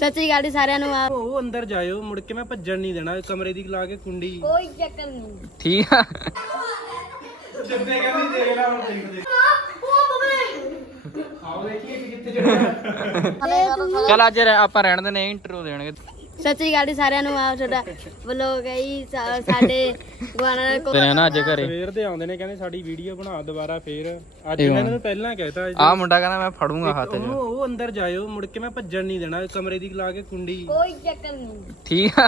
ਸਤਿ ਸ੍ਰੀ ਅਕਾਲ ਸਾਰਿਆਂ ਨੂੰ ਆਓ ਉਹ ਅੰਦਰ ਜਾਇਓ ਮੁੜ ਕੇ ਮੈਂ ਭੱਜਣ ਨਹੀਂ ਦੇਣਾ ਕਮਰੇ ਦੀ ਲਾ ਕੇ ਕੁੰਡੀ ਕੋਈ ਚੱਕਰ ਨਹੀਂ ਠੀਕ ਆ ਜਿੱਤੇ ਕਹਿੰਦੀ ਦੇਖ ਲੈ ਹੁਣ ਦੇਖ ਦੇ ਆਹ ਉਹ ਦੇਖੀਏ ਕਿ ਕਿੱਥੇ ਚੜਿਆ ਚਲ ਅੱਜ ਆਪਾਂ ਰਹਿਣ ਦੇ ਨੇ ਇੰਟਰਵਿਊ ਦੇਣਗੇ ਸੱਚੀ ਗੱਲ ਸਾਰਿਆਂ ਨੂੰ ਆ ਤੁਹਾਡਾ ਵਲੋਗ ਹੈ ਜੀ ਸਾਡੇ ਗਵਾਨਾ ਕੋਲ ਤੇ ਨਾ ਅੱਜ ਘਰੇ ਫੇਰ ਦੇ ਆਉਂਦੇ ਨੇ ਕਹਿੰਦੇ ਸਾਡੀ ਵੀਡੀਓ ਬਣਾ ਦੁਬਾਰਾ ਫੇਰ ਅੱਜ ਮੈਂ ਇਹਨਾਂ ਨੂੰ ਪਹਿਲਾਂ ਕਹਿਤਾ ਆ ਮੁੰਡਾ ਕਹਿੰਦਾ ਮੈਂ ਫੜੂਗਾ ਹੱਥ ਜੀ ਉਹ ਉਹ ਅੰਦਰ ਜਾਇਓ ਮੁੜ ਕੇ ਮੈਂ ਭੱਜਣ ਨਹੀਂ ਦੇਣਾ ਕਮਰੇ ਦੀ ਲਾ ਕੇ ਕੁੰਡੀ ਕੋਈ ਚੱਕਰ ਨਹੀਂ ਠੀਕ ਆ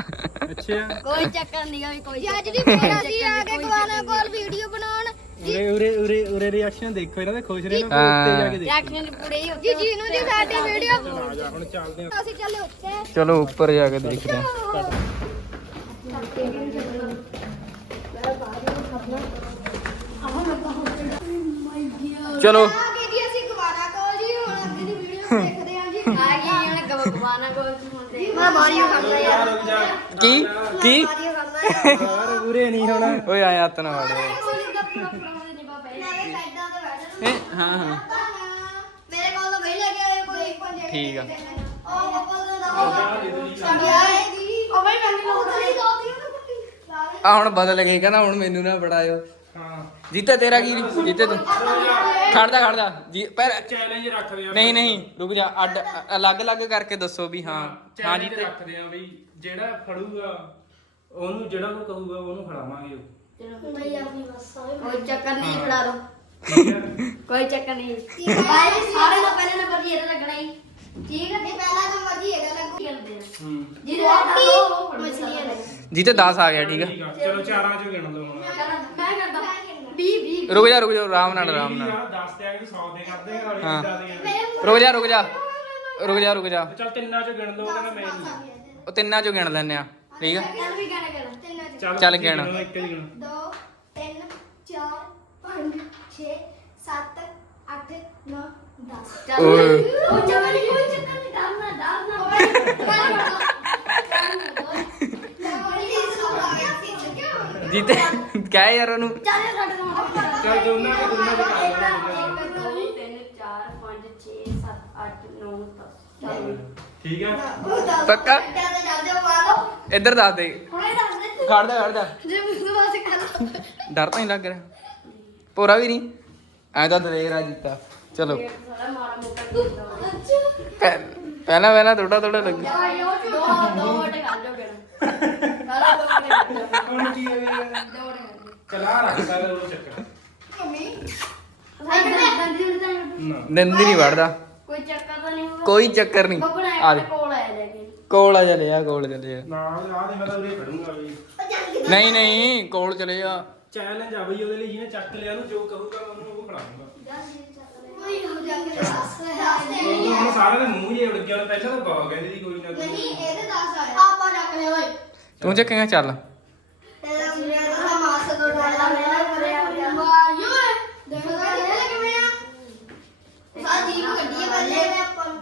ਅੱਛਾ ਕੋਈ ਚੱਕਰ ਨਹੀਂ ਕੋਈ ਅੱਜ ਦੀ ਮੋਰਾ ਦੀ ਆ ਕੇ ਗਵਾਨਾ ਕੋਲ ਵੀਡੀਓ ਬਣਾਉਣ ਉਰੇ ਉਰੇ ਉਰੇ ਉਰੇ ਰਿਐਕਸ਼ਨ ਦੇਖੋ ਇਹਨਾਂ ਦੇ ਖੁਸ਼ ਰਹੇ ਨੇ ਉੱਤੇ ਜਾ ਕੇ ਦੇਖੋ ਰਿਐਕਸ਼ਨ ਪੂਰੇ ਹੀ ਹੁੰਦੇ ਜੀ ਜੀ ਨੂੰ ਜੀ ਸਾਡੇ ਵੀਡੀਓ ਹੁਣ ਚੱਲਦੇ ਆ ਅਸੀਂ ਚੱਲੇ ਉੱਤੇ ਚਲੋ ਉੱਪਰ ਜਾ ਕੇ ਦੇਖਦੇ ਆ ਮੈਂ ਬਾਹਰ ਨੂੰ ਖੱਬਾ ਆਹ ਨਾ ਚਲੋ ਆ ਗਈ ਅਸੀਂ ਗਵਾਨਾ ਕੋਲ ਜੀ ਹੁਣ ਅੱਗੇ ਦੀ ਵੀਡੀਓ ਦੇਖਦੇ ਆ ਜੀ ਆ ਗਈ ਜਿਹੜਾ ਕੋਲ ਜੀ ਹੁੰਦੇ ਮੈਂ ਬਾਹਰ ਹੀ ਯਾਰ ਕੀ ਕੀ ਬਾਹਰ ਹੀ ਯਾਰ ਪੂਰੇ ਨਹੀਂ ਹੋਣਾ ਓਏ ਆਇਆ ਤਨਵਾੜੇ ਨਹੀਂ ਹਾਂ ਹਾਂ ਮੇਰੇ ਕੋਲ ਤਾਂ ਵਹਿਲਾ ਗਿਆ ਕੋਈ ਠੀਕ ਆ ਉਹ ਪਪਾ ਦਾ ਨਾ ਸੰਭਾਲੀ ਉਹ ਉਹ ਤਾਂ ਨਹੀਂ ਦੋਤੀ ਆ ਹੁਣ ਬਦਲ ਗਈ ਕਹਿੰਦਾ ਹੁਣ ਮੈਨੂੰ ਨਾ ਬੜਾਇਓ ਹਾਂ ਜਿੱਤੇ ਤੇਰਾ ਕੀ ਜਿੱਤੇ ਤੂੰ ਖੜਦਾ ਖੜਦਾ ਜੀ ਪਰ ਚੈਲੰਜ ਰੱਖਦੇ ਆ ਨਹੀਂ ਨਹੀਂ ਰੁਕ ਜਾ ਅੱਡ ਅਲੱਗ ਅਲੱਗ ਕਰਕੇ ਦੱਸੋ ਵੀ ਹਾਂ ਹਾਂ ਜਿੱਤੇ ਰੱਖਦੇ ਆ ਬਈ ਜਿਹੜਾ ਫੜੂਗਾ ਉਹਨੂੰ ਜਿਹੜਾ ਨੂੰ ਕਹੂਗਾ ਉਹਨੂੰ ਫੜਾਵਾਂਗੇ ਕੋਈ ਚੱਕਰ ਨਹੀਂ ਖੜਾ ਰੋ ਕੋਈ ਚੱਕਰ ਨਹੀਂ ਭਾਈ ਸਾਰੇ ਤੋਂ ਪਹਿਲੇ ਨੰਬਰ ਜੀ ਇਹਦਾ ਲੱਗਣਾ ਹੀ ਠੀਕ ਹੈ ਜੀ ਪਹਿਲਾ ਨੰਬਰ ਮਰਜੀ ਇਹਦਾ ਲੱਗੂ ਜਲਦੀ ਹੂੰ ਜੀ ਰੋਟੀ ਮਛਲੀਆਂ ਜੀ ਤਾਂ 10 ਆ ਗਿਆ ਠੀਕ ਹੈ ਚਲੋ ਚਾਰਾਂ ਚੋਂ ਗਿਣ ਲਓ ਮੈਂ ਕਰਦਾ 20 20 ਰੁਕ ਜਾ ਰੁਕ ਜਾ ਆਰਾਮ ਨਾਲ ਆਰਾਮ ਨਾਲ 10 ਤੇ ਆ ਕੇ 100 ਦੇ ਕਰਦੇ ਹਾਂ ਹਾਂ ਰੁਕ ਜਾ ਰੁਕ ਜਾ ਰੁਕ ਜਾ ਰੁਕ ਜਾ ਚਲ ਤਿੰਨਾਂ ਚੋਂ ਗਿਣ ਲਓ ਕਹਿੰਦਾ ਮੈਂ ਉਹ ਤਿੰਨਾਂ ਚੋਂ ਗਿਣ ਲੈਣੇ ਆ ਠੀਕ ਹੈ ਚੱਲ ਵੀ ਗਾਣਾ ਗਾਣਾ ਤਿੰਨ ਚੱਲ ਚੱਲ 1 2 3 4 5 6 7 8 9 10 ਚੱਲ 12 13 14 15 16 17 18 19 20 21 22 23 24 25 26 27 28 29 30 31 32 33 34 35 36 37 38 39 ਠੀਕ ਹੈ ਪੱਕਾ ਇੱਧਰ ਦੱਸ ਦੇ ਕੱਢ ਦੇ ਕੱਢ ਦੇ ਜੇ ਮੈਂ ਤੂੰ ਵਾਸੇ ਕੱਢ ਡਰ ਤਾਂ ਨਹੀਂ ਲੱਗ ਰਿਹਾ ਪੋਰਾ ਵੀ ਨਹੀਂ ਐ ਤਾਂ ਦਰੇਰਾ ਜਿੱਤਾ ਚਲੋ ਪਹਿਲਾਂ ਪਹਿਲਾਂ ਥੋੜਾ ਥੋੜਾ ਲੱਗ ਗਿਆ ਦੋ ਦੋ ਟਕਾ ਜੋ ਕਰ ਕੋਣ ਕੀ ਹੈ ਚਲਾ ਰੱਖ ਸਾਰੇ ਚੱਕਰ ਮੰਮੀ ਨਹੀਂ ਵੜਦਾ ਕੋਈ ਚੱਕਰ ਤਾਂ ਨਹੀਂ ਕੋਈ ਚੱਕਰ ਨਹੀਂ ਆ ਦੇ ਕੋਲ ਆ ਚਲੇ ਆ ਕੋਲ ਚਲੇ ਆ ਨਾ ਆ ਦੇ ਮੈਂ ਤਾਂ ਉਰੇ ਖੜੂੰਗਾ ਵੀ ਨਹੀਂ ਨਹੀਂ ਕੋਲ ਚਲੇ ਆ ਚੈਲੰਜ ਆ ਬਈ ਉਹਦੇ ਲਈ ਜਿਹਨੇ ਚੱਕ ਲਿਆ ਨੂੰ ਜੋ ਕਹੂਗਾ ਉਹਨੂੰ ਉਹ ਫੜਾਉਂਗਾ ਕੋਈ ਹੋ ਜਾ ਕੇ ਦੱਸ ਲੈ ਨਹੀਂ ਸਾਰੇ ਦੇ ਮੂੰਹ ਜੇ ਉੜ ਗਿਆ ਪਹਿਲਾਂ ਤਾਂ ਬਾਬਾ ਕਹਿੰਦੇ ਸੀ ਕੋਈ ਨਾ ਨਹੀਂ ਇਹਦੇ ਦੱਸ ਆ ਆਪਾਂ ਚੱਕ ਲਿਆ ਓਏ ਤੂੰ ਜੇ ਕਹਿੰਦਾ ਚੱਲ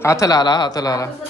ਹੱਥ ਲਾ ਲਾ ਹੱਥ ਲਾ ਲਾ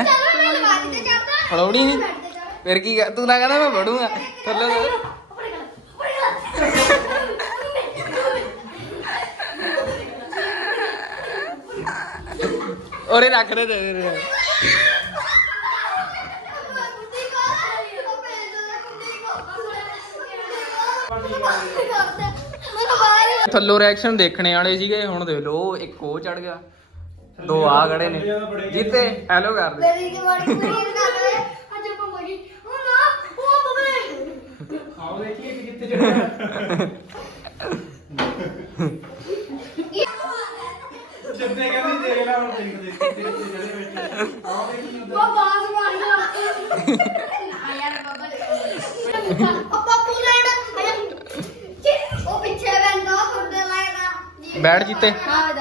नहीं, नहीं। फिर की तू ना कहना मैं बढ़ूंगा चलो और रख रहे थे थलो रिएक्शन देखने वाले सी हूं देख लो एक चढ़ गया ਦੋ ਆ ਗੜੇ ਨੇ ਜਿੱਤੇ ਹੈਲੋ ਕਰ ਦੇ ਤੇਰੀ ਕੀ ਵਾਰੀ ਨਹੀਂ ਕਰ ਰਹੇ ਅੱਜ ਆਪਾਂ ਮਗੀ ਹੋ ਨਾ ਹੋ ਬਗਲੇ ਆਓ ਦੇਖੀਏ ਕਿ ਕਿੱਥੇ ਜਿੱਤੇ ਕਹਿੰਦੇ ਦੇਖ ਲੈ ਹੁਣ ਦੇਖ ਦੇਖ ਵਿੱਚ ਆਓ ਦੇਖੀ ਉਹ ਬਾਸ ਮਾਰੀ ਨਾ ਯਾਰ ਬਾਬਾ ਬੈਠ ਜਿੱਤੇ ਹਾਂ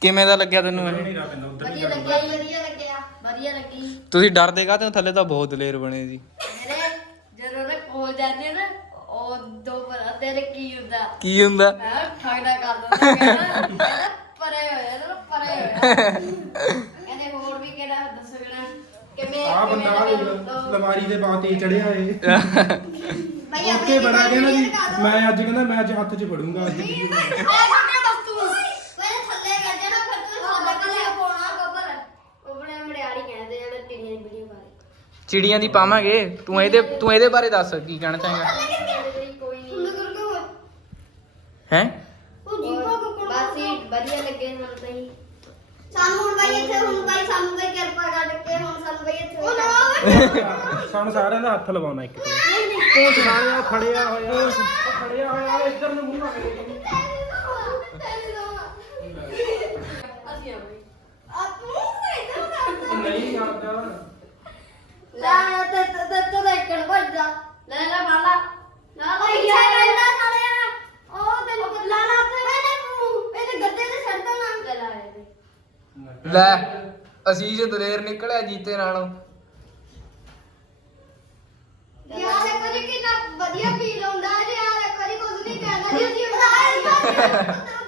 ਕਿਵੇਂ ਦਾ ਲੱਗਿਆ ਤੈਨੂੰ ਵਧੀਆ ਲੱਗਿਆ ਵਧੀਆ ਲੱਗਿਆ ਵਧੀਆ ਲੱਗੀ ਤੁਸੀਂ ਡਰਦੇਗਾ ਤੈਨੂੰ ਥੱਲੇ ਤਾਂ ਬਹੁਤ ਦਲੇਰ ਬਣੇ ਸੀ ਮੇਰੇ ਜਦੋਂ ਉਹ ਕੋਲ ਜਾਂਦੇ ਨਾ ਉਹ ਦੋ ਪਰ ਤੇਰੇ ਕੀ ਹੁੰਦਾ ਕੀ ਹੁੰਦਾ ਮੈਂ ਠਾਗੜਾ ਕਰ ਦਿੰਦਾ ਪਰੇ ਹੋਇਆ ਇਹਨਾਂ ਪਰੇ ਹੋਇਆ ਇਹਦੇ ਹੋਰ ਵੀ ਕਿਹੜਾ ਦੱਸੋ ਕਿਹੜਾ ਕਿਵੇਂ ਆ ਬੰਦਾ ਲਮਾਰੀ ਦੇ ਬਾਤੇ ਚੜਿਆ ਏ ਓਕੇ ਬੜਾ ਕਹਿੰਦਾ ਜੀ ਮੈਂ ਅੱਜ ਕਹਿੰਦਾ ਮੈਂ ਅੱਜ ਹੱਥ 'ਚ ਫੜੂੰਗਾ ਚਿੜੀਆਂ ਦੀ ਪਾਵਾਂਗੇ ਤੂੰ ਇਹਦੇ ਤੂੰ ਇਹਦੇ ਬਾਰੇ ਦੱਸ ਕੀ ਕਹਿਣਾ ਚਾਹੇਗਾ ਹੈ ਸਾਨੂੰ ਸਾਰਿਆਂ ਦਾ ਹੱਥ ਲਵਾਉਣਾ ਇੱਕ ਤੂੰ ਸਾਰਿਆਂ ਖੜਿਆ ਹੋਇਆ ਖੜਿਆ ਹੋਇਆ ਇੱਧਰ ਨੂੰ ਮੂੰਹ ਨਾ ਕਰੀ ਅਸੀਂ ਆਪ ਮੂੰਹ ਨਹੀਂ ਆਪਦਾ ਲੈ ਜੇ ਦਰੇਰ ਨਿਕਲਿਆ ਜੀਤੇ ਨਾਲ ਯਾਰ ਇਹ ਕੋਈ ਕਿੰਨਾ ਵਧੀਆ ਫੀਲ ਹੁੰਦਾ ਯਾਰ ਕੋਈ ਕੁਝ ਨਹੀਂ ਕਹਿੰਦਾ ਜੀ ਅਸੀਂ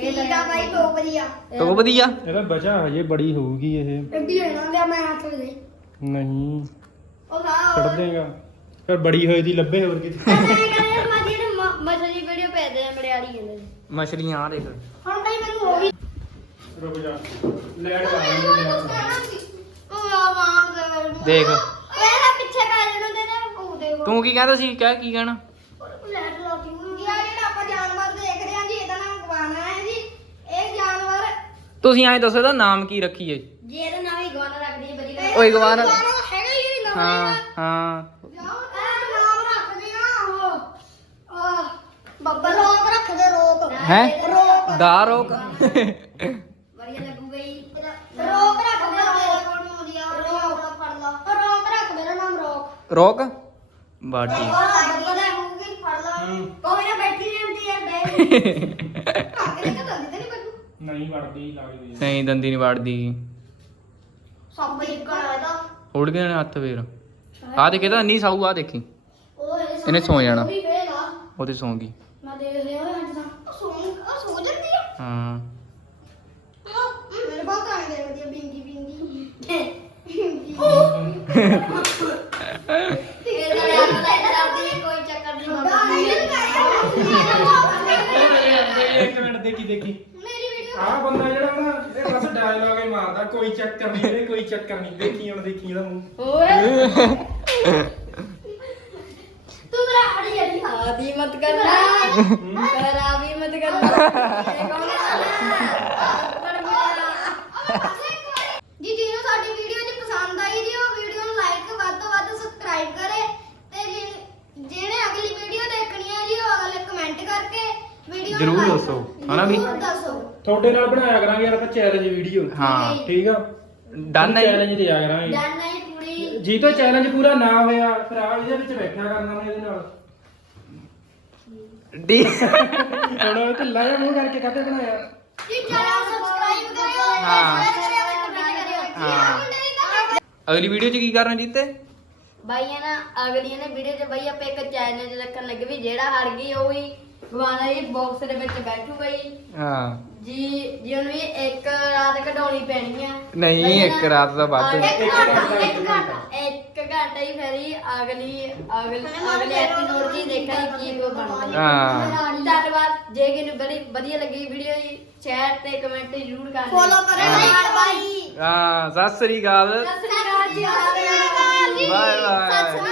ਠੀਕ ਆ ਭਾਈ ਤੋ ਵਧੀਆ ਤੋ ਵਧੀਆ ਇਹਦਾ ਬਚਾ ਹਜੇ ਬੜੀ ਹੋਊਗੀ ਇਹ ਐਡੀ ਹੋਣਾ ਲਿਆ ਮੈਂ ਹੱਥ ਲੇ ਨਹੀਂ ਉਹ ਹਾਂ ਛੱਡ ਦੇਗਾ ਫਿਰ ਬੜੀ ਹੋਈ ਦੀ ਲੱਭੇ ਹੋਰ ਕਿਤੇ ਮਛਲੀਆਂ ਦੇਖ ਹੁਣ ਕਈ ਮੈਨੂੰ ਹੋ ਵੀ ਰੁਕ ਜਾ ਲੈਟ ਕਰ ਦੇ ਉਹ ਆਵਾਜ਼ ਦੇ ਦੇਖ ਇਹਦਾ ਪਿੱਛੇ ਕਰ ਲੈਣਾ ਤੇਰੇ ਉਹ ਦੇਖ ਤੂੰ ਕੀ ਕਹਿੰਦਾ ਸੀ ਕਹਿ ਕੀ ਕਹਿਣਾ ਤੁਸੀਂ ਐਂ ਦੱਸੋ ਦਾ ਨਾਮ ਕੀ ਰੱਖੀ ਹੈ ਜੀ ਜੇ ਇਹਦਾ ਨਾਮ ਹੀ ਗਵਾਨਾ ਰੱਖਦੇ ਆ ਬੜੀ ਗੱਲ ਓਏ ਗਵਾਨਾ ਹੈਗਾ ਹੀ ਨਾਮ ਹਾਂ ਹਾਂ ਹੈ ਰੋਕ ਦਾ ਰੋਕ ਵਧੀਆ ਲੱਗੂ ਬਈ ਰੋਕ ਰੱਖ ਦੇ ਰੋਕ ਰੱਖ ਮੇਰਾ ਨਾਮ ਰੋਕ ਰੋਕ ਬਾਡੀ ਉਹ ਲੱਗ ਪਦਾ ਹੋਊਗੀ ਫੜ ਲਾ ਕੋਈ ਨਾ ਬੈਠੀ ਜਾਂਦੀ ਹੈ ਬੈਠ ਨਹੀਂ ਵੜਦੀ ਲਾੜੀ ਨਹੀਂ ਦੰਦੀ ਨਹੀਂ ਵੜਦੀ ਸਭ ਇੱਕਾ ਰਹਦਾ ਉੜ ਗਿਆ ਨੇ ਹੱਥ ਫੇਰ ਆ ਦੇ ਕਿਹਦਾ ਨਹੀਂ ਸਾਊ ਆ ਦੇਖੀ ਇਹਨੇ ਸੌ ਜਾਣਾ ਉਹ ਤੇ ਗਈ ਮੈਂ ਦੇਖ ਰਿਹਾ ਅੱਜ ਤਾਂ ਸੌ ਸੌ ਜਾਂਦੀ ਆ ਹਾਂ ਮੇਰੇ ਬਾਕਾ ਨਹੀਂ ਦੇ ਰਹੀ ਬਿੰਗੀ ਬਿੰਗੀ ਚੱਕਰ ਨਹੀਂ ਦੇਖੀ ਦੇਖੀ ਇਹਦਾ ਮੂੰਹ ਓਏ ਤੂੰ ਮਰਾ ਆੜੀ ਜੜੀ ਮਤ ਕਰਨਾ ਕਰਾ ਵੀ ਮਤ ਕਰਨਾ ਜੀ ਜੀ ਸਾਡੀ ਵੀਡੀਓ ਜੇ ਪਸੰਦ ਆਈ ਜੀ ਉਹ ਵੀਡੀਓ ਨੂੰ ਲਾਈਕ ਵੱਧ ਤੋਂ ਵੱਧ ਸਬਸਕ੍ਰਾਈਬ ਕਰੇ ਤੇ ਜਿਹੜੇ ਅਗਲੀ ਵੀਡੀਓ ਦੇਖਣੀ ਹੈ ਜੀ ਉਹ ਅਗਲੇ ਕਮੈਂਟ ਕਰਕੇ ਵੀਡੀਓ ਜਰੂਰ ਦੱਸੋ ਹਨਾ ਵੀ ਤੁਹਾਡੇ ਨਾਲ ਬਣਾਇਆ ਕਰਾਂਗੇ ਯਾਰ ਆਪਾਂ ਚੈਲੰਜ ਵੀਡੀਓ ਹਾਂ ਠੀਕ ਆ ਡਨ ਹੈ ਚੈਲੰਜ ਤੇ ਜਾ ਕਰਾਂਗੇ ਡਨ ਹੈ ਪੂਰੀ ਜੀ ਤਾਂ ਚੈਲੰਜ ਪੂਰਾ ਨਾ ਹੋਇਆ ਪਰ ਆ ਇਹਦੇ ਵਿੱਚ ਬੈਠਿਆ ਕਰਨਾ ਮੈਂ ਇਹਦੇ ਨਾਲ ਡੀ ਹੁਣ ਉਹ ਤੇ ਲਾਇਆ ਮੂੰਹ ਕਰਕੇ ਕਾਤੇ ਬਣਾਇਆ ਕੀ ਚੈਨਲ ਸਬਸਕ੍ਰਾਈਬ ਕਰਿਓ ਹਾਂ ਹਾਂ ਅਗਲੀ ਵੀਡੀਓ ਚ ਕੀ ਕਰਨਾ ਜੀਤੇ ਬਾਈ ਆ ਨਾ ਅਗਲੀਆਂ ਨੇ ਵੀਡੀਓ ਚ ਬਾਈ ਆਪੇ ਇੱਕ ਚੈਲੰਜ ਚ ਰੱਖਣ ਲੱਗੇ ਵੀ ਜਿਹੜਾ ਹਾਰ ਗਈ ਉਹ ਹੀ ਗਵਾਣਾ ਇਹ ਬਾਕਸ ਦੇ ਵਿੱਚ ਬੈਠੂ ਬਾਈ ਹਾਂ ਜੀ ਜਿਉਂ ਵੀ ਇੱਕ ਰਾਤ ਕਢਾਉਣੀ ਪੈਣੀ ਆ ਨਹੀਂ ਇੱਕ ਰਾਤ ਦਾ ਵੱਧ ਇੱਕ ਘੰਟਾ ਇੱਕ ਘੰਟਾ ਹੀ ਫੇਰੀ ਅਗਲੀ ਅਗਲੀ ਅਗਲੇ ਐਪੀਸੋਡ ਜੀ ਦੇਖਾਂਗੇ ਕੀ ਕੀ ਬਣਦਾ ਹਾਂ ਧੰਨਵਾਦ ਜੇ ਕਿਨੂੰ ਬੜੀ ਵਧੀਆ ਲੱਗੀ ਵੀਡੀਓ ਜੀ ਸ਼ੇਅਰ ਤੇ ਕਮੈਂਟ ਜਰੂਰ ਕਰ ਫੋਲੋ ਕਰੋ ਲਾਈਕ ਬਾਈ ਹਾਂ ਸਤਿ ਸ੍ਰੀ ਅਕਾਲ ਸਤਿ ਜੀ ਬਾਏ ਬਾਏ